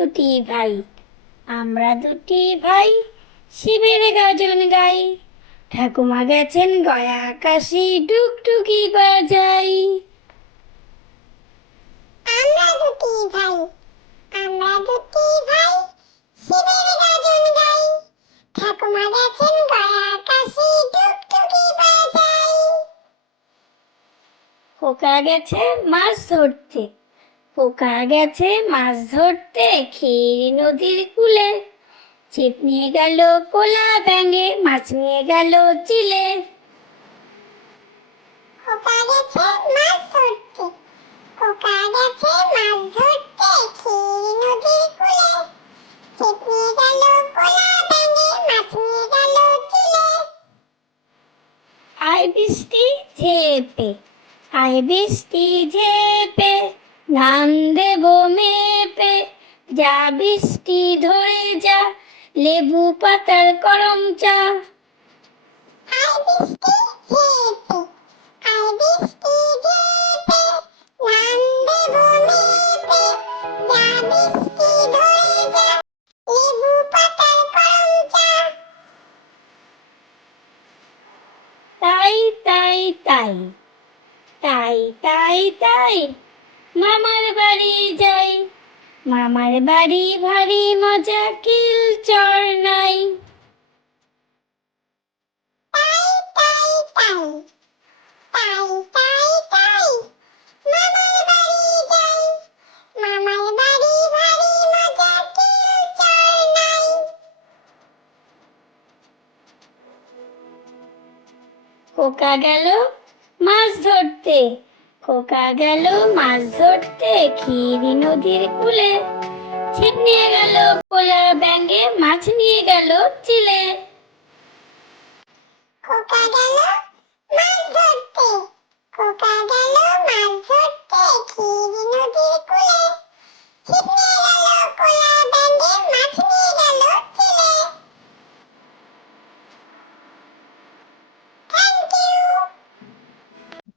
দুটি ভাই, আমরা দুটি ভাই শিবের গাজন গাই। ঠাকুমা গেছেন গয়া কাশি, ডুগডুগি বাজাই। আমরা দুটি ভাই, আমরা দুটি ভাই শিবের গাজন গাই। ঠাকুমা গেছেন গয়া কাশি, ডুগডুগি বাজাই। খোকা গেছে মাছ ধরতে, খোকা গেছে মাছ ধরতে ক্ষীর নদীর কূলে। ছিপ নিয়ে গেল কোলা ব্যাঙে, মাছ নিয়ে গেল চিলে। খোকা গেছে মাছ ধরতে, খোকা গেছে মাছ ধরতে ক্ষীর নদীর কূলে। ছিপ নিয়ে গেল কোলা ব্যাঙে, মাছ নিয়ে গেল চিলে। আয় বৃষ্টি ঝেপে, আয় বৃষ্টি ঝেপে, ধান দেব মেপে। যা বৃষ্টি ধরে যা, লেবু পাতার করম চা। আয় বৃষ্টি ঝেপে, আয় বৃষ্টি ঝেপে, ধান দেব মেপে। যা বৃষ্টি ধরে যা, লেবু পাতার করম চা। তাই তাই তাই, তাই তাই তাই, মামার বাড়ি যাই। মামার বাড়ি ভারী মজা, কিল চর নাই। তাই তাই তাই, তাই তাই তাই, মামার বাড়ি যাই। মামার বাড়ি ভারী মজা, কিল চর নাই। খোকা গেল মাছ ধরতে, খোকা গেল মাছ ধরতে ক্ষীরি নদীর কূলে। ছিপ নিয়ে গেল পোলা ব্যাঙে, মাছ নিয়ে গেল চিলে। খোকা গেল